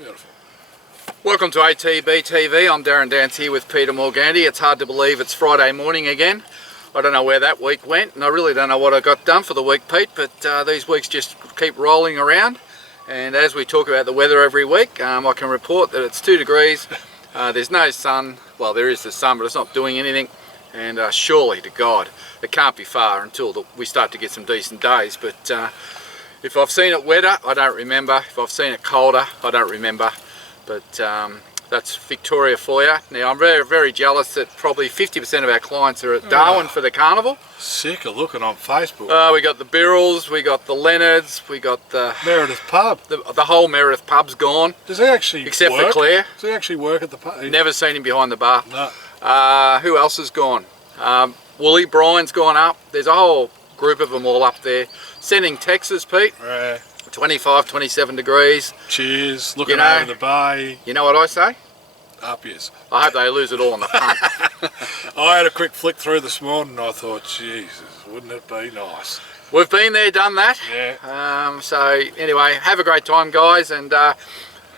Beautiful. Welcome to ATB TV. I'm Darren Dance here with Peter Morganti. It's hard to believe it's Friday morning again. I don't know where that week went, and I really don't know what I got done for the week, Pete, but these weeks just keep rolling around. And as we talk about the weather every week, I can report that it's 2 degrees. There's no sun. Well, there is the sun, but it's not doing anything. And surely to God, it can't be far until we start to get some decent days. But if I've seen it wetter, I don't remember. If I've seen it colder, I don't remember. But that's Victoria for you. Now, I'm very, very jealous that probably 50% of our clients are at Darwin for the carnival. Sick of looking on Facebook. We got the Birrells, we got the Leonards, we got the Meredith pub. The whole Meredith pub's gone. Does he actually except work? For Claire. Does he actually work at the pub? Never seen him behind the bar. No. Who else has gone? Wooly Brian's gone up. There's a whole group of them all up there. Sending Texas, Pete. Yeah. 25, 27 degrees. Cheers. Looking over the bay. You know what I say? Up yes. I hope they lose it all on the punt. I had a quick flick through this morning and I thought, Jesus, wouldn't it be nice? We've been there, done that. Yeah. So anyway, have a great time, guys, and I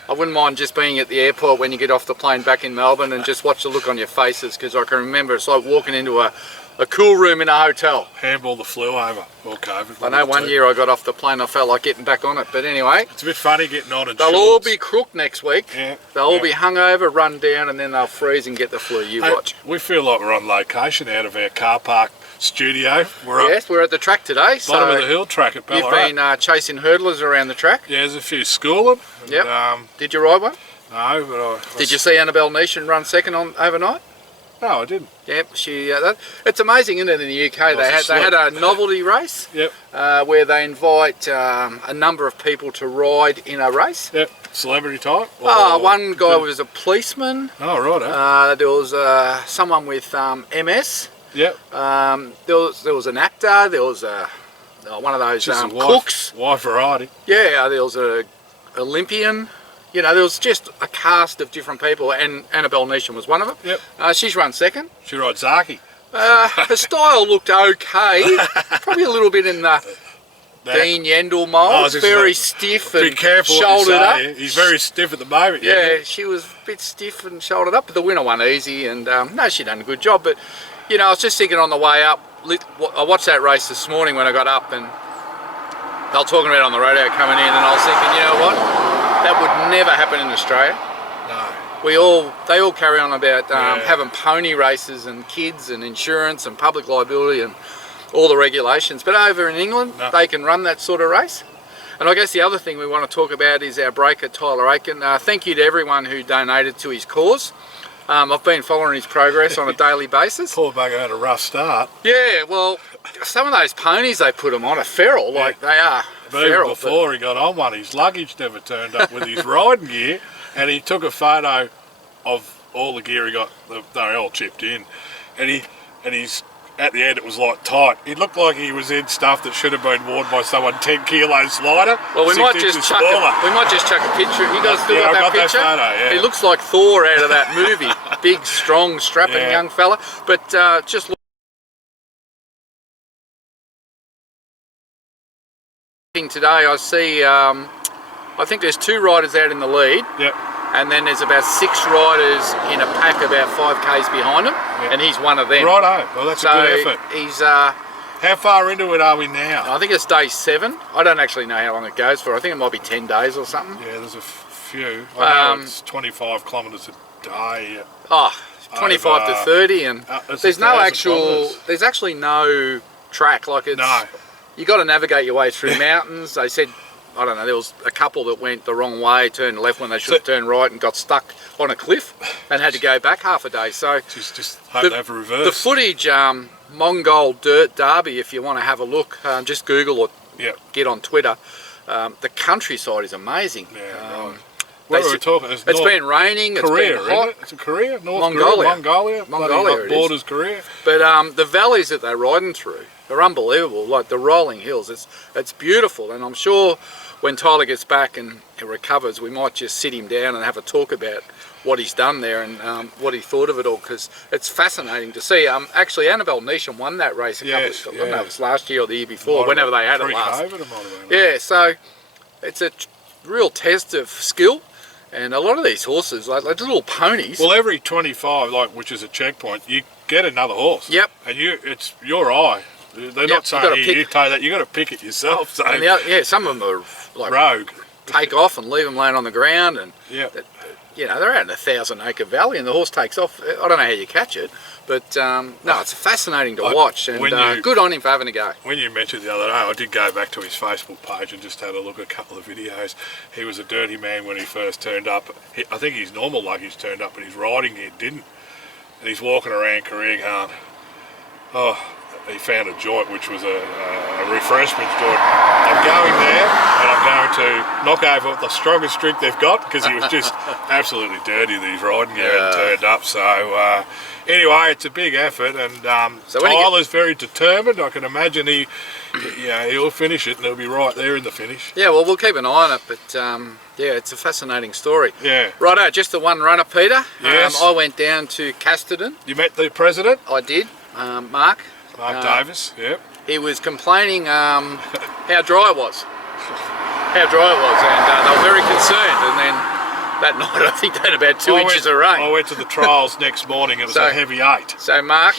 wouldn't mind just being at the airport when you get off the plane back in Melbourne and just watch the look on your faces, because I can remember it's like walking into a cool room in a hotel. Handball the flu over, or COVID. I know one year I got off the plane, I felt like getting back on it, but anyway. It's a bit funny getting on in They'll shorts. all be crook next week. Yeah. They'll all be hungover, run down, and then they'll freeze and get the flu. You watch. We feel like we're on location out of our car park studio. Yes, we're at the track today. Bottom of the hill track at Ballarat. You've been chasing hurdlers around the track. Yeah, there's a few schooling. Yep. Did you ride one? No, but Did you see Annabelle Neesham run second on overnight? No, I didn't. Yep, it's amazing, isn't it? In the UK, they had a novelty race. Yep. Where they invite a number of people to ride in a race. Yep. Celebrity type. One guy was a policeman. Oh right. There was someone with MS. Yep. There was an actor. There was one of those cooks. Wide variety. Yeah. There was a Olympian. You know, there was just a cast of different people, and Annabelle Neesham was one of them. Yep. She's run second. She rides Zaki. Her style looked okay. Probably a little bit in the Dean Yendall mould. Very stiff and shouldered up. He's very stiff at the moment. Yeah, she was a bit stiff and shouldered up, but the winner won easy, and no, she done a good job. But, you know, I was just thinking on the way up, I watched that race this morning when I got up, and they were talking about it on the radio coming in, and I was thinking, you know what? That would never happen in Australia. No. They all carry on about having pony races and kids and insurance and public liability and all the regulations. But over in England, they can run that sort of race. And I guess the other thing we want to talk about is our breaker, Tyler Aiken. Thank you to everyone who donated to his cause. I've been following his progress on a daily basis. Poor bugger had a rough start. Yeah, well, some of those ponies they put him on are feral, like they are. But even before he got on one, his luggage never turned up with his riding gear, and he took a photo of all the gear he got. They're all chipped in, and he's at the end it was like tight. It looked like he was in stuff that should have been worn by someone 10 kilos lighter. Well, we might just chuck a picture. You guys still got that picture? That photo, yeah. He looks like Thor out of that movie. Big, strong, strapping young fella. But just look. Today I see, I think there's 2 riders out in the lead. Yep. And then there's about 6 riders in a pack about 5k's behind him, and he's one of them. Righto, well that's a good effort. He's how far into it are we now? I think it's day 7. I don't actually know how long it goes for. I think it might be 10 days or something. Yeah, there's a few. I know it's 25 kilometres a day. 25 to 30, and there's actually no track. Like it's. No. You got to navigate your way through mountains. They said, I don't know, there was a couple that went the wrong way, turned left when they should have turned right, and got stuck on a cliff and had to go back half a day. So just hope they have a reverse. The footage, Mongol Dirt Derby, if you want to have a look, just Google or get on Twitter. The countryside is amazing. Yeah, right. What are we talking? It's been raining. Korea, it's been hot. Isn't it? It's in Korea, Mongolia. Mongolia. Borders Korea. But the valleys that they're riding through are unbelievable. Like the rolling hills, it's beautiful. And I'm sure when Tyler gets back and he recovers, we might just sit him down and have a talk about what he's done there and what he thought of it all, because it's fascinating to see. Actually, Annabelle Neesham won that race I don't know if it was last year or the year before, whenever they had it last. Yeah, so it's a real test of skill. And a lot of these horses, like little ponies. Well, every 25, like, which is a checkpoint, you get another horse. Yep. And it's your eye. They're not saying you take that. You got to pick it yourself. So. And yeah, some of them are like rogue. Take off and leave them laying on the ground, and yeah. You know, they're out in a 1,000-acre valley, and the horse takes off. I don't know how you catch it, but no, it's fascinating to watch, and good on him for having a go. When you mentioned the other day, I did go back to his Facebook page and just had a look at a couple of videos. He was a dirty man when he first turned up. I think his normal luggage turned up, but his riding gear didn't. And he's walking around Korea going, oh, he found a joint which was a refreshment joint. I'm going there and I'm going to knock over the strongest drink they've got, because he was just absolutely dirty with his riding gear and turned up. So anyway, it's a big effort, and so Tyler's very determined. I can imagine he'll finish it, and he'll be right there in the finish. Yeah, well, we'll keep an eye on it, but yeah, it's a fascinating story. Yeah. Righto, just the one runner, Peter. Yes. I went down to Casterton. You met the president? I did, Mark. Mark Davis, yep. He was complaining how dry it was. And they were very concerned. And then that night, I think they had about 2 inches of rain. I went to the trials next morning. It was a heavy 8. So, Mark,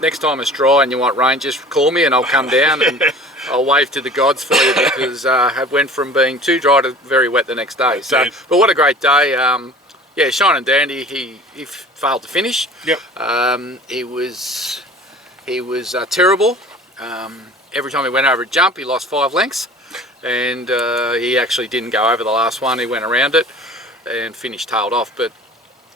next time it's dry and you want rain, just call me and I'll come down and I'll wave to the gods for you, because it went from being too dry to very wet the next day. So, but what a great day. Yeah, Shine and Dandy, he failed to finish. Yep. He was terrible. Every time he went over a jump, he lost 5 lengths, and he actually didn't go over the last one. He went around it and finished tailed off, but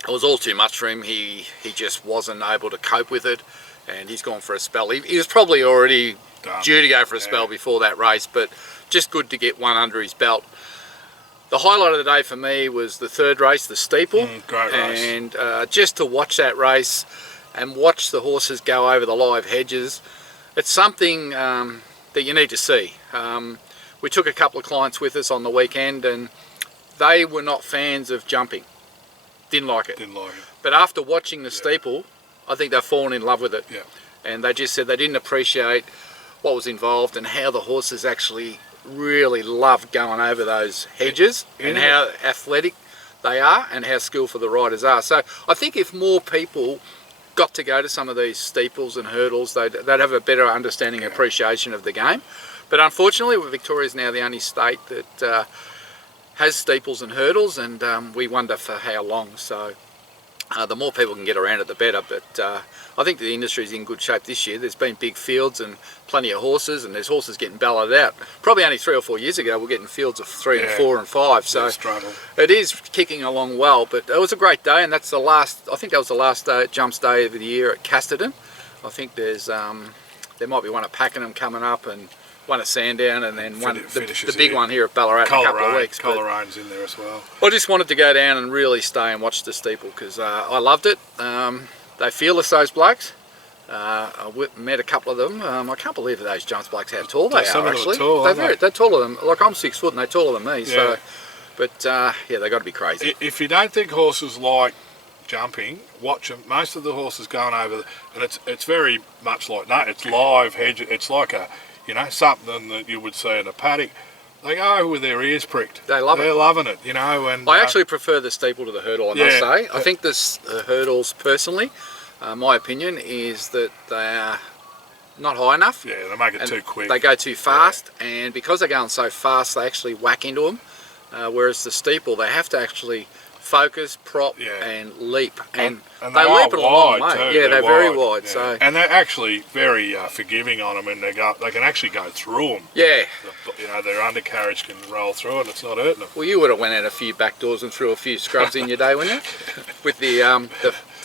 it was all too much for him. He just wasn't able to cope with it, and he's gone for a spell. He was probably already due to go for a spell before that race, but just good to get one under his belt. The highlight of the day for me was the third race, the steeple. Great race. And just to watch that race and watch the horses go over the live hedges, it's something that you need to see. We took a couple of clients with us on the weekend, and they were not fans of jumping. Didn't like it. But after watching the steeple, I think they've fallen in love with it. Yeah. And they just said they didn't appreciate what was involved and how the horses actually really love going over those hedges, and how athletic they are and how skillful the riders are. So I think if more people got to go to some of these steeples and hurdles, they'd have a better understanding and appreciation of the game. But unfortunately, Victoria's now the only state that has steeples and hurdles, and we wonder for how long. So the more people can get around it, the better. But I think the industry's in good shape this year. There's been big fields and plenty of horses, and there's horses getting balloted out. Probably only 3 or 4 years ago, we're getting fields of 3 and 4 and 5. So it is kicking along well. But it was a great day, and that's the last. I think that was the last day, jumps day of the year at Casterton. I think there's there might be one at Pakenham coming up, and one at Sandown, and then one the big one here at Ballarat in a couple of weeks. Colorado's in there as well. I just wanted to go down and really stay and watch the steeple, because I loved it. They fearless, those blokes. I met a couple of them. I can't believe those jumps blokes how tall they are. Actually, they're taller than. Like, I'm 6 foot and they're taller than me. Yeah. So, but yeah, they got to be crazy. If you don't think horses like jumping, watch them. Most of the horses going over, and it's very much like it's live hedge. It's like a something that you would see in a paddock. They go over with their ears pricked. They're loving it, And I actually prefer the steeple to the hurdle, I must say. I think the hurdles, personally, my opinion is that they are not high enough. Yeah, they make it too quick. They go too fast, and because they're going so fast, they actually whack into them. Whereas the steeple, they have to actually focus, prop, and leap, and they leap it a long way. Too. Yeah, they're very wide. Yeah. So, and they're actually very forgiving on them, and they can actually go through them. Yeah, their undercarriage can roll through, and it's not hurting them. Well, you would have went out a few back doors and threw a few scrubs in your day, wouldn't you? With the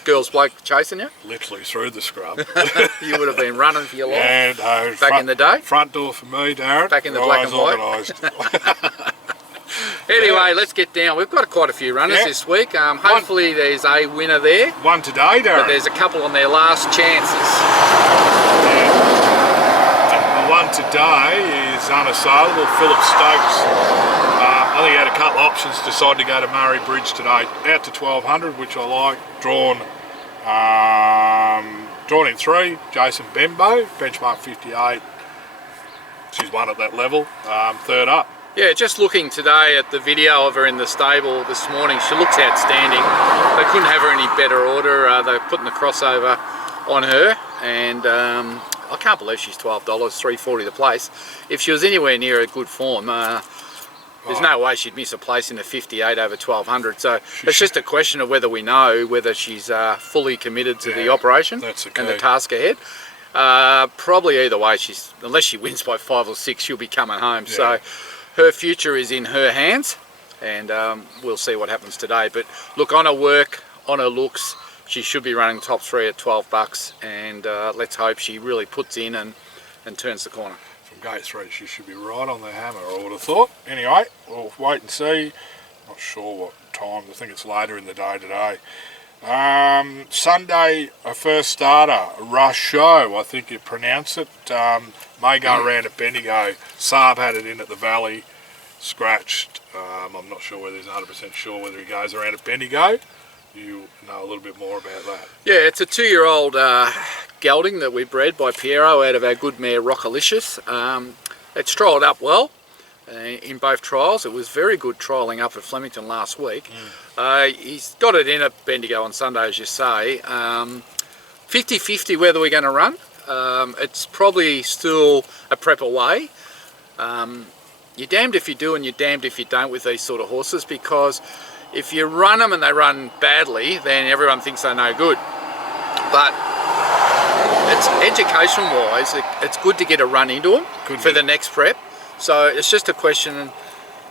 girls bloke chasing you. Literally through the scrub. You would have been running for your life. And back in the day. Front door for me, Darren. Back in the black and white. Anyway, let's get down. We've got quite a few runners this week. Hopefully there's a winner there. One today, Darren. But there's a couple on their last chances. The one today is unassailable, Philip Stokes. I think he had a couple of options, decided to go to Murray Bridge today. Out to 1200, which I like. Drawn in 3, Jason Bembo, benchmark 58. She's won at that level. Third up. Yeah, just looking today at the video of her in the stable this morning, she looks outstanding. They couldn't have her any better order. They're putting the crossover on her, and I can't believe she's $12, $3.40 the place. If she was anywhere near a good form, there's no way she'd miss a place in the 58 over 1200. So it's just a question of whether we know whether she's fully committed to the operation and the task ahead. Probably either way, unless she wins by 5 or 6, she'll be coming home. Yeah. So her future is in her hands, and we'll see what happens today. But look, on her work, on her looks, she should be running top 3 at $12, and let's hope she really puts in and turns the corner. From gate 3, she should be right on the hammer, I would have thought. Anyway, we'll wait and see. Not sure what time. I think it's later in the day today. Sunday, a first starter, Rusho, I think you pronounce it. May go around at Bendigo. Saab had it in at the Valley, scratched. I'm not sure whether he's 100% sure whether he goes around at Bendigo. You know a little bit more about that. Yeah, it's a 2-year-old gelding that we bred by Piero out of our good mare Rockalicious. It's trialled up well in both trials. It was very good trialling up at Flemington last week. He's got it in at Bendigo on Sunday, as you say. 50-50 whether we're going to run. It's probably still a prep away. You're damned if you do and you're damned if you don't with these sort of horses, because if you run them and they run badly, then everyone thinks they're no good. But it's education-wise, it's good to get a run into them for the next prep. So it's just a question.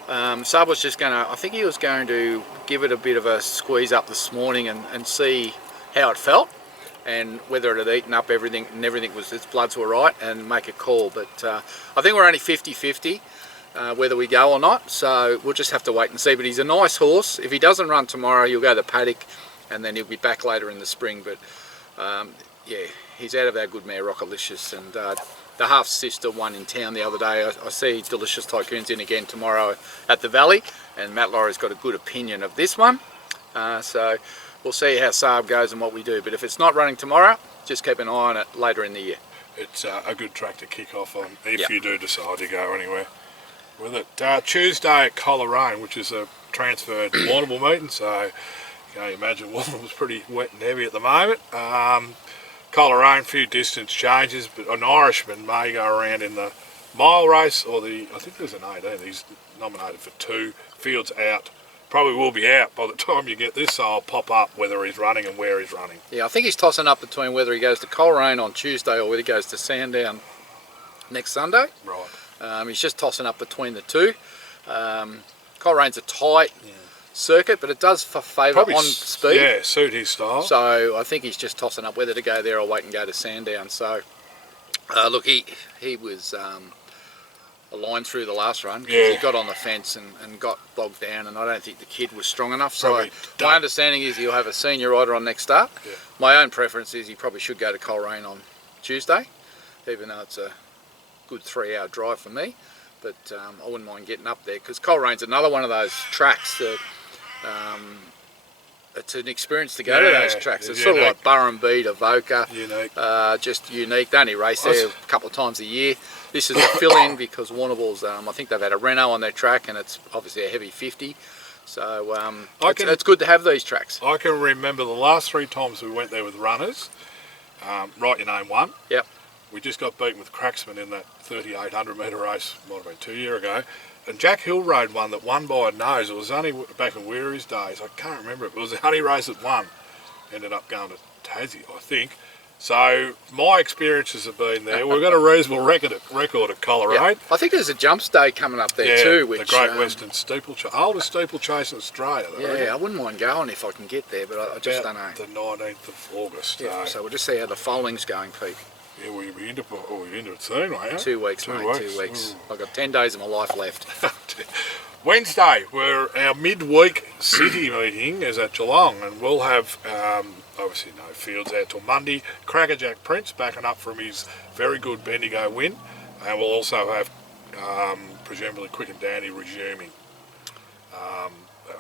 Saab was just going to, I think he was going to give it a bit of a squeeze up this morning and see how it felt and whether it had eaten up everything and everything was, its bloods were right, and make a call. But I think we're only 50-50. Whether we go or not, so we'll just have to wait and see. But he's a nice horse. If he doesn't run tomorrow, he'll go to the paddock, and then he'll be back later in the spring. But yeah, he's out of our good mare Rockalicious, and the half sister won in town the other day. I see Delicious Tycoon's in again tomorrow at the Valley, and Matt Laurie's got a good opinion of this one. So we'll see how Saab goes and what we do. But if it's not running tomorrow, just keep an eye on it later in the year. It's a good track to kick off on if you do decide to go anywhere with it. Tuesday at Coleraine, which is a transferred Warrnambool meeting, so you can imagine Warrnambool's pretty wet and heavy at the moment. Coleraine, few distance changes, but an Irishman may go around in the mile race, or I think there's an 18, he's nominated for 2, Fields out, probably will be out by the time you get this, so I'll pop up whether he's running and where he's running. Yeah, I think he's tossing up between whether he goes to Coleraine on Tuesday or whether he goes to Sandown next Sunday. Right. He's just tossing up between the two. Colerane's a tight circuit, but it does favour on speed. Yeah, suit his style. So I think he's just tossing up whether to go there or wait and go to Sandown. So look, he was a line through the last run because he got on the fence and got bogged down, and I don't think the kid was strong enough. So my understanding is he'll have a senior rider on next start. Yeah. My own preference is he probably should go to Coleraine on Tuesday, even though it's a good 3-hour drive for me, but I wouldn't mind getting up there because Colerane's another one of those tracks that it's an experience to go to those tracks. It's sort of like Burrumbee to Voca, just unique. They only race there a couple of times a year. This is a fill-in because Warrnambool's, I think they've had a Renault on their track, and it's obviously a heavy 50, so it's good to have these tracks. I can remember the last 3 times we went there with runners. Right, your name one. Yep. We just got beaten with Cracksman in that 3,800 metre race, might have been 2 years ago. And Jack Hill rode one that won by a nose. It was only back in Weary's days. I can't remember it. It was a honey race that won. Ended up going to Tassie, I think. So my experiences have been there. We've got a reasonable record at Coleraine. Yep. I think there's a jumps day coming up there too. Which, the Great Western Steeplechase, oldest steeplechase in Australia. I wouldn't mind going if I can get there, but I just don't know. The 19th of August. Yeah, so we'll just see how the foaling's going, Pete. Yeah, well, you'll be into it soon, won't you? 2 weeks, mate, 2 weeks. I've got 10 days of my life left. Wednesday, our midweek city meeting is at Geelong, and we'll have obviously no Fields out till Monday. Crackerjack Prince backing up from his very good Bendigo win, and we'll also have presumably Quick and Dandy resuming.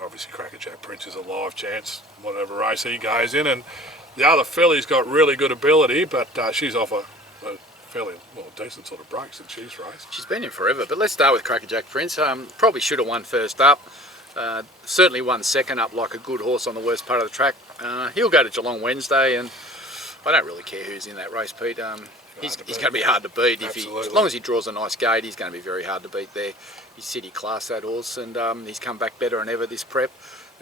Obviously Crackerjack Prince is a live chance whatever race he goes in, and the other filly's got really good ability, but she's off a fairly decent sort of break since she's raced. She's been in forever, but let's start with Crackerjack Prince. Probably should have won first up. Certainly won second up like a good horse on the worst part of the track. He'll go to Geelong Wednesday, and I don't really care who's in that race, Pete. He's going to be hard to beat. As long as he draws a nice gate, he's going to be very hard to beat there. He's city class, that horse, and he's come back better than ever this prep,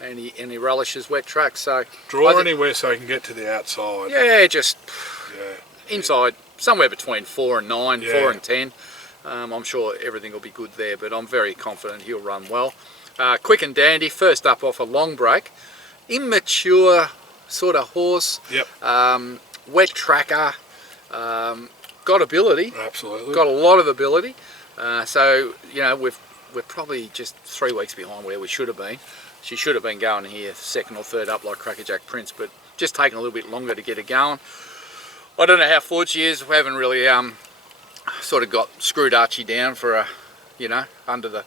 and he relishes wet tracks. So draw anywhere so he can get to the outside. Yeah, just inside, somewhere between 4 and 9, 4 and 10. I'm sure everything will be good there, but I'm very confident he'll run well. Quick and Dandy, first up off a long break. Immature sort of horse. Yep. Wet tracker. Got ability. Absolutely. Got a lot of ability. So, you know, we're probably just 3 weeks behind where we should have been. She should have been going here second or third up like Crackerjack Prince, but just taking a little bit longer to get her going. I don't know how forward she is. We haven't really sort of got screwed Archie down for a, you know, under the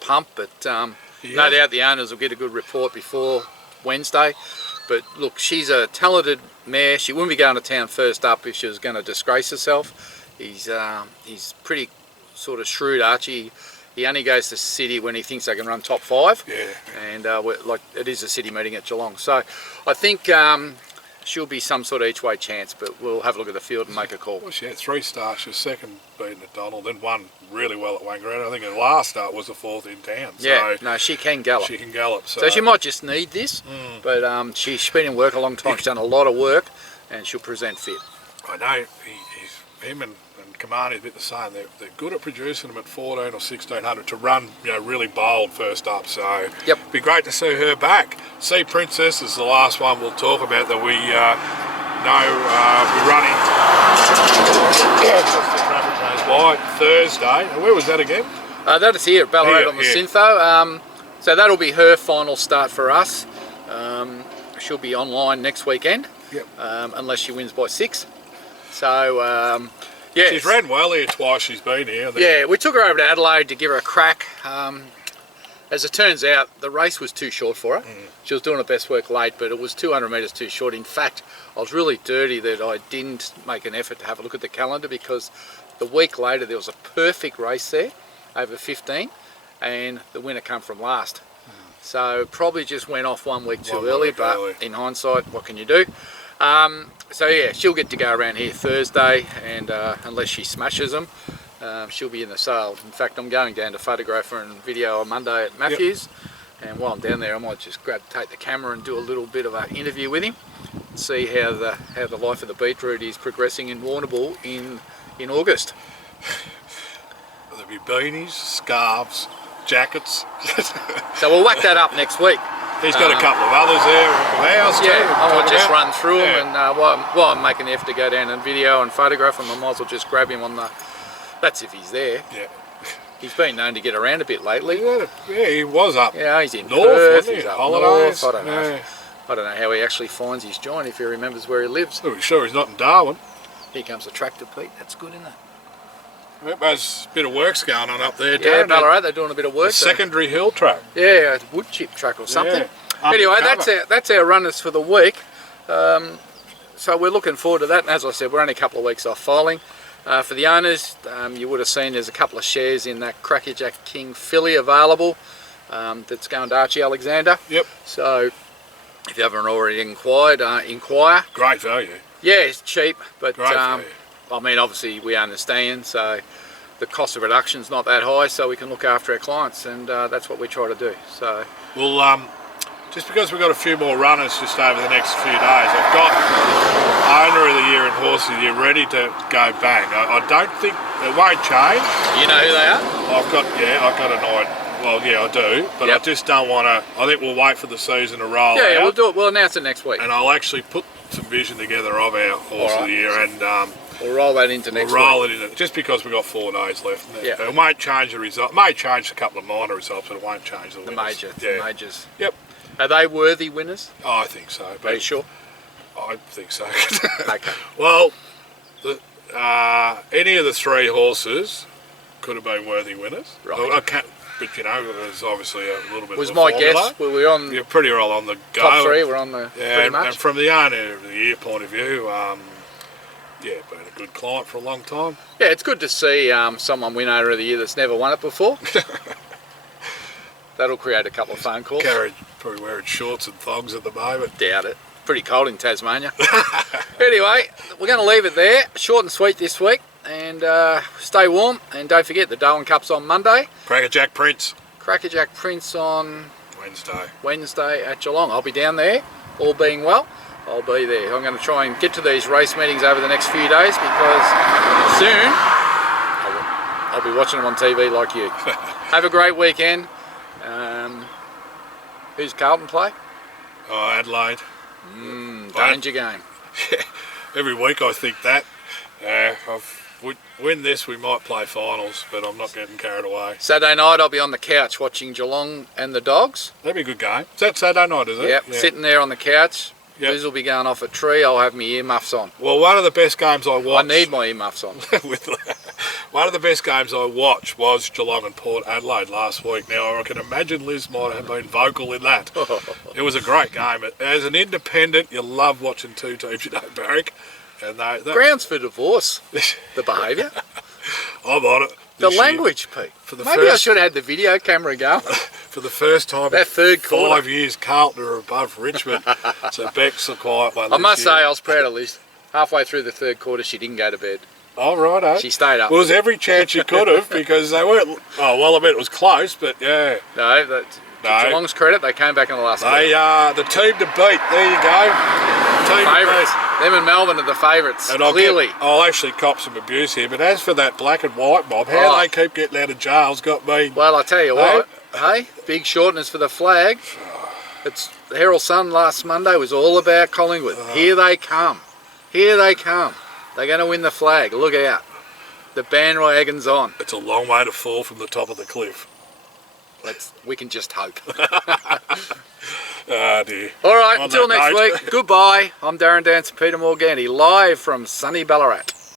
pump, but no doubt the owners will get a good report before Wednesday. But look, she's a talented mare. She wouldn't be going to town first up if she was going to disgrace herself. He's pretty sort of shrewd, Archie. He only goes to City when he thinks they can run top 5. Yeah. And like it is a City meeting at Geelong, so I think she'll be some sort of each way chance. But we'll have a look at the field and make a call. Well, she had 3 starts. She was second beating at Donald, then won really well at Wangaratta. I think her last start was the 4th in town. Yeah, so no, she can gallop. She can gallop. So she might just need this, but she's been in work a long time. She's done a lot of work, and she'll present fit. I know him and Kamani a bit the same. They're good at producing them at 14 or 1600 to run, you know, really bold first up. So it'd be great to see her back. Sea Princess is the last one we'll talk about that we know we're running. Thursday. Where was that again? That is here at Ballarat on the Syntho. So that'll be her final start for us. She'll be online next weekend, unless she wins by 6. So yeah, she's ran well here twice. She's been here. Yeah, we took her over to Adelaide to give her a crack. As it turns out, the race was too short for her. She was doing her best work late, but it was 200 metres too short. In fact, I was really dirty that I didn't make an effort to have a look at the calendar, because the week later there was a perfect race there over 15, and the winner came from last. So probably just went off 1 week too early, but in hindsight, what can you do? So yeah, she'll get to go around here Thursday, and unless she smashes them, she'll be in the sale. In fact, I'm going down to photograph her and video on Monday at Matthews, and while I'm down there I might just take the camera and do a little bit of an interview with him, see how the life of the beetroot is progressing in Warrnambool in August. There'll be beanies, scarves, jackets. So we'll whack that up next week. He's got a couple of others there at ours too. I might just run through them, and while I'm making the effort to go down and video and photograph him, I might as well just grab him on the... That's if he's there. Yeah. He's been known to get around a bit lately. Yeah, he was up. Yeah, he's in north, Perth, wasn't he? He's up Holidays. north. I don't know how he actually finds his joint, if he remembers where he lives. Oh, sure he's not in Darwin. Here comes the tractor, Pete. That's good, isn't it? Yep, there's a bit of work's going on up there, Darren. Yeah, Ballarat, they're doing a bit of work. A secondary hill track. Yeah, a wood chip track or something. Yeah. Anyway, that's our runners for the week. So we're looking forward to that. And as I said, we're only a couple of weeks off filing. For the owners, you would have seen there's a couple of shares in that Crackerjack King filly available. That's going to Archie Alexander. Yep. So if you haven't already inquired, inquire. Great value. Yeah, it's cheap, but Great value. I mean, obviously we understand, so the cost of production's not that high, so we can look after our clients, and that's what we try to do. So we'll just because we've got a few more runners just over the next few days, I've got owner of the year and horse of the year ready to go bang. I don't think it won't change. You know who they are? I've got an idea. Well, yeah, I do, but I just don't want to. I think we'll wait for the season to roll. Yeah, we'll do it. We'll announce it next week, and I'll actually put some vision together of our horse of the year, and we'll roll that into next week. Roll it in, just because we've got 4 days left. It won't change the result. It may change a couple of minor results, but it won't change the winners. The majors. Yep. Are they worthy winners? Oh, I think so. Are you sure? I think so. Okay. Well, any of the 3 horses could have been worthy winners. Right. But you know, there's obviously a little bit. Was of a my formula. guess? Were we on? You're pretty well on the go. Top 3. We're on the pretty much. And from the owner of the year point of view, Yeah, been a good client for a long time. Yeah, it's good to see someone win Owner of the Year that's never won it before. That'll create a couple of phone calls. Gary's probably wearing shorts and thongs at the moment. Doubt it. Pretty cold in Tasmania. Anyway, we're going to leave it there. Short and sweet this week. And stay warm. And don't forget, the Darwin Cup's on Monday. Crackerjack Prince. Crackerjack Prince on Wednesday at Geelong. I'll be down there, all being well. I'll be there. I'm going to try and get to these race meetings over the next few days because soon I'll be watching them on TV like you. Have a great weekend. Who's Carlton play? Oh, Adelaide. Danger game. Every week I think that. We win this, we might play finals, but I'm not getting carried away. Saturday night I'll be on the couch watching Geelong and the Dogs. That'd be a good game. Is that Saturday night, is it? Yep, yeah. Sitting there on the couch. Yep. Liz will be going off a tree. I'll have my earmuffs on. Well, one of the best games I watched... I need my earmuffs on. One of the best games I watched was Geelong and Port Adelaide last week. Now, I can imagine Liz might have been vocal in that. It was a great game. As an independent, you love watching two teams you don't barrack. And Grounds for divorce, the behaviour. I'm on it. The language, Pete. Maybe I should have had the video camera going. For the first time that third quarter. 5 years, Carlton are above Richmond. So Beck's a quiet one. I must say, I was proud of Liz. Halfway through the third quarter, she didn't go to bed. Oh, right, eh? She stayed up. Well, there's every chance she could have because they weren't... Oh, well, I bet it was close, but yeah. No, to Geelong's credit, they came back in the last quarter. They are the team to beat. There you go. Favourites. Them and Melbourne are the favourites, and clearly. I'll actually cop some abuse here, but as for that black and white mob, how they keep getting out of jail's got me... Well, I tell you what, hey, big shortness for the flag. It's the Herald Sun last Monday was all about Collingwood. Here they come. Here they come. They're going to win the flag. Look out. The bandwagon's on. It's a long way to fall from the top of the cliff. We can just hope. Oh dear. All right, until next week. Goodbye. I'm Darren Dance, Peter Morganti, live from sunny Ballarat.